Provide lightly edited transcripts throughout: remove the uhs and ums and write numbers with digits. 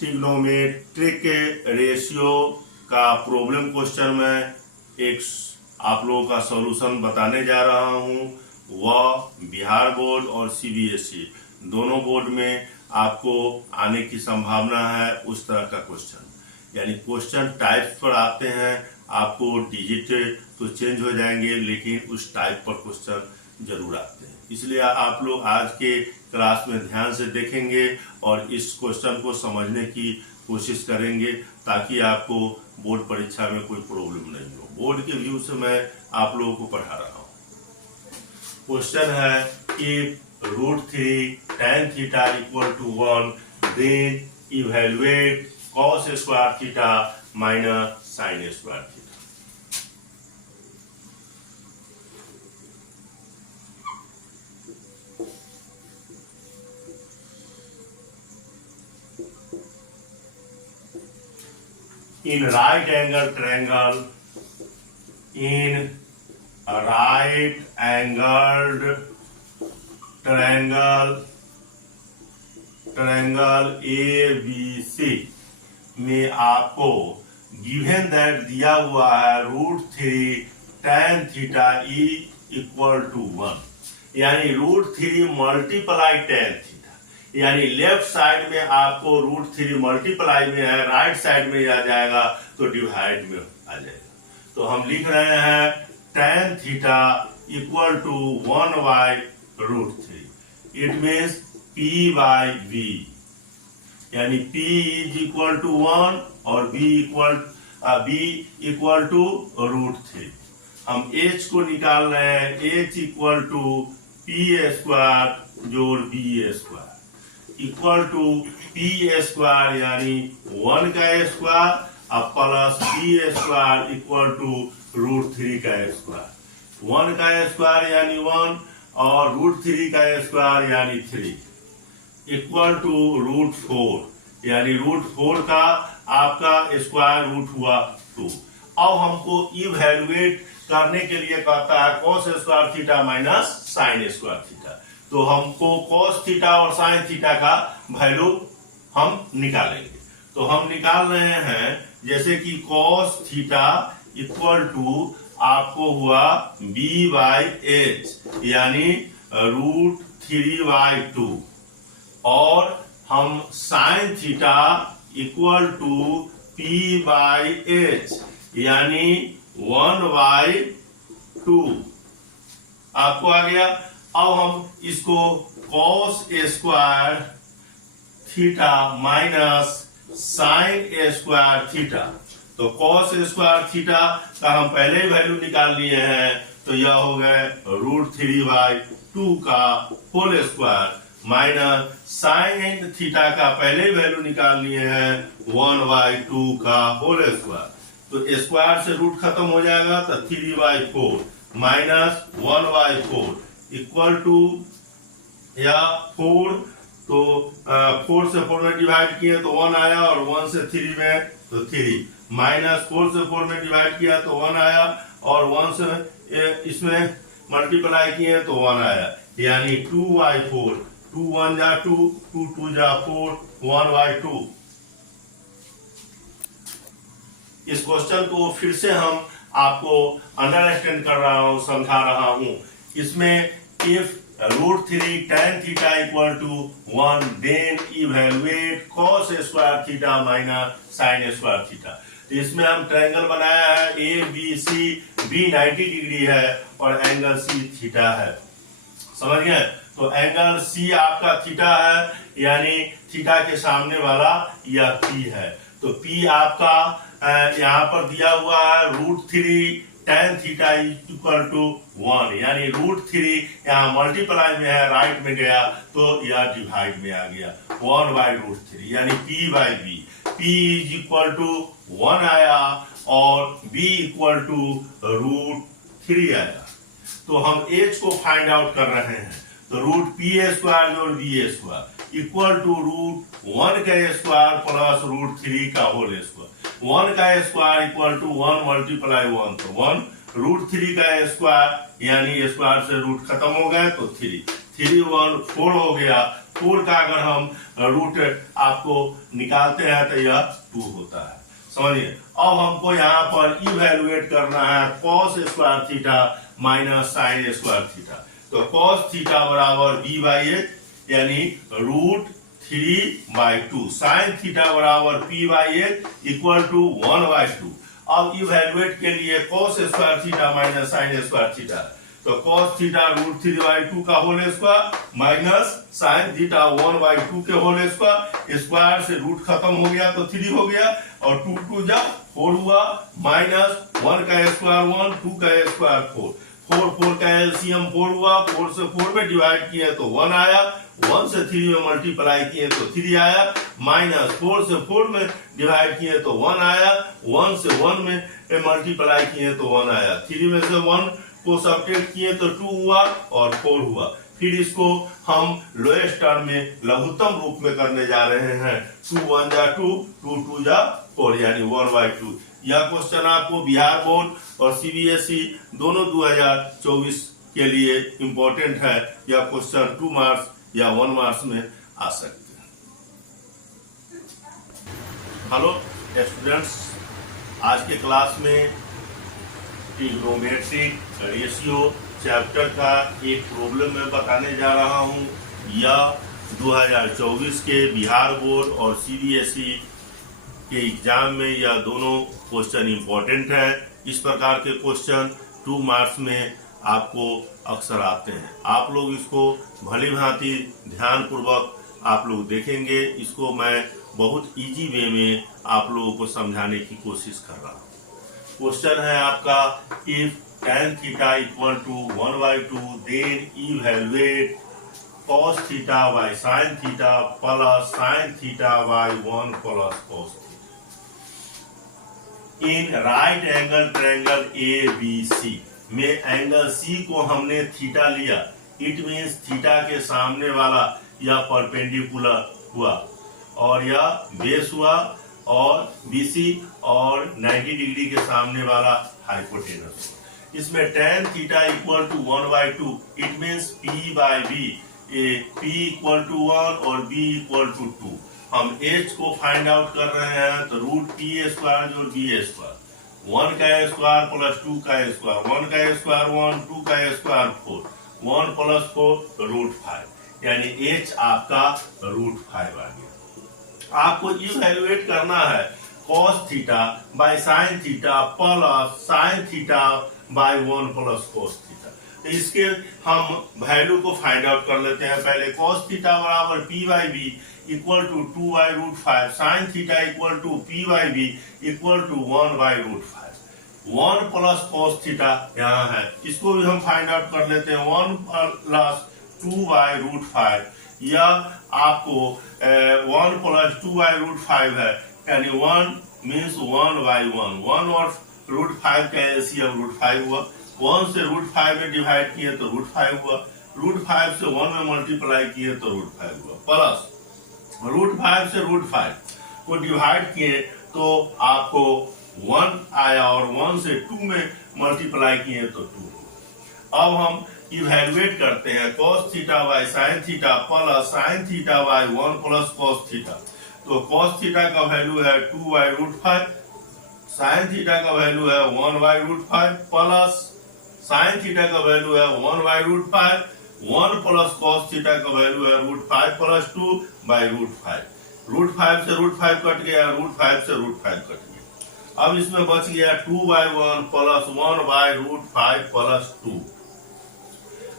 Trigonometric ratio का problem question में एक आप लोगों का सॉल्यूशन बताने जा रहा हूं। वह बिहार बोर्ड और सीबीएसई दोनों बोर्ड में आपको आने की संभावना है। उस तरह का क्वेश्चन यानी क्वेश्चन टाइप्स पर आते हैं, आपको डिजिट तो चेंज हो जाएंगे लेकिन उस टाइप पर क्वेश्चन जरूर आते हैं। इसलिए आप लोग आज के क्लास में ध्यान से देखेंगे और इस क्वेश्चन को समझने की कोशिश करेंगे ताकि आपको बोर्ड परीक्षा में कोई प्रॉब्लम नहीं हो। बोर्ड के व्यू से मैं आप लोगों को पढ़ा रहा हूँ। क्वेश्चन है कि √3 tan theta equal to 1 then evaluate cos square theta minus sin square theta. In right angle triangle, in a right angled triangle ABC में आपको गिवन दैट दिया हुआ है √3 tan theta E equal to 1 यानी √3 multiply tan theta यानी left side में आपको √3 multiply में है, राइट साइड में आ जाएगा तो डिवाइड में आ जाएगा। तो हम लिख रहे हैं tan theta equal to 1/√3। It means P/V यानी P इज इक्वल टू 1 और B इक्वल टू √3। हम H को निकाल रहे हैं। H इक्वल टू P² जोड़ B² इक्वल टू P² यानी 1 का स्क्वायर अब प्लस B² इक्वल टू √3 का स्क्वायर। 1 का स्क्वायर यानी 1 और √3 का स्क्वायर यानी 3 इक्वल टू √4 यानी √4 का आपका स्क्वायर रूट हुआ 2। अब हमको इवैल्यूएट करने के लिए कहता है cos square theta minus sin square theta. तो हमको cos थीटा और sin थीटा का वैल्यू हम निकालेंगे। तो हम निकाल रहे हैं जैसे कि cos थीटा इक्वल टू आपको हुआ B/H यानी √3/2 और हम sin theta equal to P/H यानी 1/2 आपको आ गया। अब हम इसको cos square theta minus sin square theta, तो cos स्क्वायर थीटा का हम पहले ही वैल्यू निकाल लिए हैं तो यह हो गए √3/2 का whole square minus sin theta का पहले ही वैल्यू निकाल लिए हैं 1/2 का होल स्क्वायर। तो स्क्वायर से रूट खत्म हो जाएगा तो 3/4 माइनस 1/4 इक्वल टू या 4। तो 4 से 4 में डिवाइड किए तो 1 आया और 1 से 3 में तो 3 माइनस 4 से 4 में डिवाइड किया तो 1 आया और 1 से इसमें मल्टीप्लाई किए तो 1 आया यानी 2/4। 2 1 जा 2, 2 2 जा 4, 1/2। इस क्वेश्चन को फिर से हम आपको अंडरस्टैंड कर रहा हूं, समझा रहा हूं। इसमें if √3 tan theta equal to 1 then evaluate cos square theta minus sin square theta. तो इसमें हम ट्रायंगल बनाया है ABC, B 90 डिग्री है और एंगल C थीटा है। समझ गए? तो एंगल C आपका थीटा है यानी थीटा के सामने वाला यह P है। तो P आपका यहाँ पर दिया हुआ है √3 tan थीटा इक्वल टू 1 यानी √3 यहाँ मल्टीप्लाई में है, राइट में गया तो यह डिवाइड में आ गया 1/√3 यानी P/V। P is equal to 1 आया और B इक्वल टू √3 आया। तो हम H को फाइंड आउट कर रहे हैं तो √P² जोड़ B² इक्वल टू √1 का स्क्वायर प्लस √3 का होल स्क्वायर। 1 का स्क्वायर इक्वल टू 1 मल्टीप्लाई 1 तो 1 √3 का स्क्वायर यानी स्क्वायर से रूट खत्म हो गए तो 3 3 1 4 हो गया। 4 का अगर हम रूट आपको निकालते हैं तो यह 2 होता है। समझिए, अब हमको यहाँ पर इवैल्यूएट करना है cos square theta minus sine square theta. तो cos थीटा बराबर b/h यानी √3/2, साइन थीटा बराबर p/h इक्वल टू 1/2। अब इवैल्यूएट के लिए cos square theta minus sine square theta, तो cos थीटा √3/2 का whole square minus sine theta 1/2 के होल स्क्वायर, स्क्वायर से रूट खत्म हो गया तो 3 हो गया और 2 2 जा 4 हुआ, माइनस 1 का स्क्वायर 1, 2 का स्क्वायर 4, 4 4 का एलसीएम 4 हुआ, 4 से 4 में डिवाइड किए तो 1 आया, 1 से 3 में मल्टीप्लाई किए तो 3 आया, माइनस 4 से 4 में डिवाइड किए तो 1 आया, 1 से 1 में मल्टीप्लाई किए तो 1 आया, 3 में से 1 को सब्ट्रैक्ट किए तो 2 हुआ और 4 हुआ। फिर इसको हम लोएस्ट टर्म में लघुत्तम रूप में करने जा रहे हैं। 2 1 जा 2, 2 2 जा 4 यानी 1/2। यह क्वेश्चन आपको बिहार बोर्ड और सीबीएसई दोनों 2024 के लिए इंपॉर्टेंट है। यह क्वेश्चन 2 मार्क्स या 1 मार्क्स में आ सकते हैं। हेलो स्टूडेंट्स, आज के क्लास में ट्रिग्नोमेट्रिक रेशियो चैप्टर का एक प्रॉब्लम मैं बताने जा रहा हूं। यह 2024 के बिहार बोर्ड और सीबीएसई के एग्जाम में यह दोनों क्वेश्चन इंपॉर्टेंट है। इस प्रकार के क्वेश्चन 2 मार्क्स में आपको अक्सर आते हैं। आप लोग इसको भली भांति ध्यान पूर्वक आप लोग देखेंगे। इसको मैं बहुत इजी वे में आप लोगों को समझाने की कोशिश कर रहा हूँ। क्वेश्चन है आपका, if tan theta equal to 1/2 then evaluate cos theta by sin theta plus sin theta by 1 plus cos theta. In right angle triangle ABC में एंगल C को हमने थीटा लिया। इट मीन्स थीटा के सामने वाला यह परपेंडिकुलर हुआ और यह बेस हुआ और BC और 90 डिग्री के सामने वाला हाइपोटेनस। इसमें tan theta equal to 1/2, it means P/B, P equal to 1 और B इक्वल टू 2। हम H को फाइंड आउट कर रहे हैं तो √P² जोड़ B², 1 का स्क्वायर प्लस 2 का स्क्वायर, 1 का स्क्वायर 1, 2 का स्क्वायर 4, 1 प्लस 4 √5 यानी H आपका √5 आ गया। आपको इवैल्यूएट करना है cos theta by sin theta plus sin theta by 1 plus cos theta. तो इसके हम वैल्यू को फाइंड आउट कर लेते हैं। पहले cos थीटा बराबर P/B equal to 2/√5, sin theta equal to P/B equal to 1/√5, 1 plus cos theta यहाँ है, इसको भी हम फाइंड आउट कर लेते हैं। 1 प्लस 2/√5, यह आपको 1 प्लस 2/√5 है यानी 1 मीन्स 1/1, 1 और √5 का एलसीएम √5 हुआ, 1 से √5 में डिवाइड किए तो √5 हुआ, √5 से 1 में मल्टीप्लाई किए तो √5 हुआ, प्लस √5 से √5 को डिवाइड किए तो आपको 1 आया और 1 से 2 में मल्टीप्लाई किए तो 2 हुआ। अब हम इवैल्यूएट करते हैं cos theta by sin theta plus sin theta by 1 plus cos theta. तो cos थीटा का वैल्यू है 2/√5, sin थीटा का वैल्यू है 1/√5 प्लस sin थीटा का वैल्यू है 1/√5, 1 प्लस cos थीटा का वैल्यू है √5 प्लस 2/√5। √5 से √5 कट गया, √5 से √5 कट गया। अब इसमें बच गया 2/1 प्लस 1/√5 प्लस 2।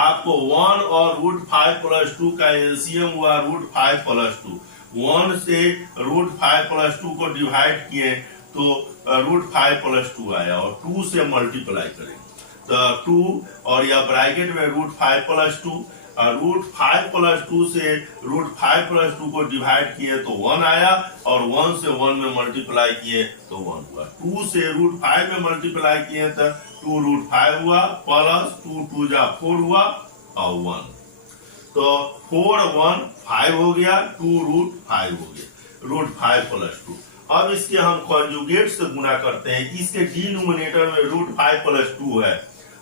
आपको 1 और √5 प्लस 2 का एलसीएम हुआ √5 प्लस 2। 1 से √5 प्लस 2 को डिवाइड किए तो √5 प्लस 2 आया और 2 से मल्टीप्लाई करें तो 2 और यह ब्रैकेट में √5 प्लस 2, √5 प्लस 2 से √5 प्लस 2 को डिवाइड किए तो 1 आया और 1 से 1 में मल्टीप्लाई किए तो 1 हुआ। 2 से √5 में मल्टीप्लाई किए तो 2√5 हुआ प्लस 2 2 जा 4 हुआ और 1, तो 4 1 5 हो गया, 2√5 हो गया, √5 प्लस 2। अब इसके हम कॉन्जुगेट से गुना करते हैं। इसके डिनोमिनेटर में √5 प्लस 2 है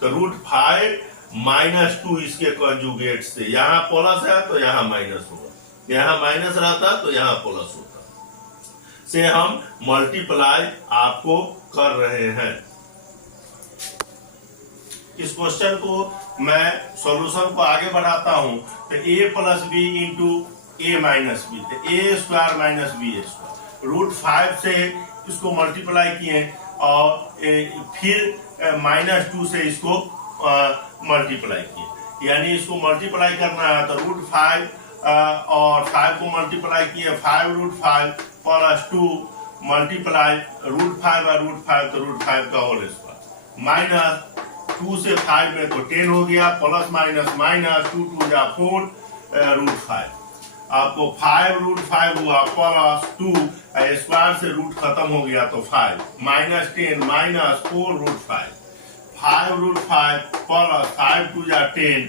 तो √5 -2 इसके कंजुगेट से, यहाँ प्लस है तो यहाँ माइनस होगा, यहाँ माइनस रहता तो यहाँ प्लस होता, से हम मल्टीप्लाई आपको कर रहे हैं। इस क्वेश्चन को मैं सॉल्यूशन को आगे बढ़ाता हूं तो a plus b into a minus b, तो a square minus b square, √5 से इसको मल्टीप्लाई किए और फिर -2 से इसको मल्टीप्लाई किए, यानी इसको मल्टीप्लाई करना है तो √5 और 5 को मल्टीप्लाई किए, 5√5 प्लस 2 मल्टीप्लाई √5 और √5 तो √5 का होल स्क्वायर, माइनस 2 से 5 में तो 10 हो गया, प्लस माइनस माइनस 2 2 या 4 √5, आपको 5√5 हुआ प्लस 2 स्क्वायर से रूट खत्म हो गया तो 5 -10 माइनस 4√5, 5√5 प्लस 5 2 या 10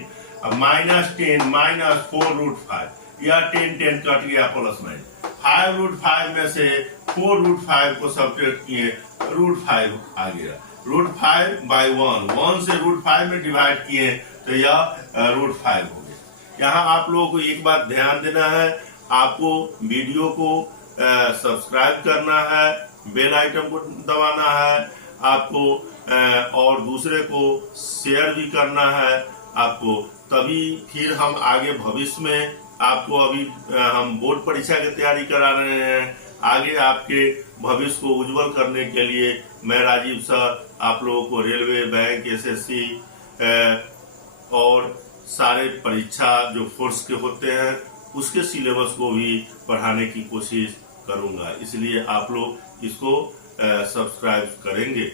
-10 माइनस 4√5, यह 10 कट गया प्लस माइनस, 5√5 में से 4√5 को सब्ट्रैक्ट किए, √5 आ गया, √5/1 से √5 में डिवाइड किए तो यह √5 हो गया। यहाँ आप लोगों को एक बात ध्यान देना है, आपको वीडियो को सब्सक्राइब करना है, बेल आइकन को दबाना है आपको, और दूसरे को शेयर भी करना है आपको, तभी फिर हम आगे भविष्य में आपको, अभी हम बोर्ड परीक्षा की तैयारी करा रहे हैं, आगे आपके भविष्य को उज्जवल करने के लिए मैं राजीव सर आप लोगों को रेलवे, बैंक, एसएससी और सारे परीक्षा जो फोर्स के होते हैं उसके सिलेबस को भी पढ़ाने की कोशिश करूंगा, इसलिए आप लोग इसको सब्सक्राइब करेंगे।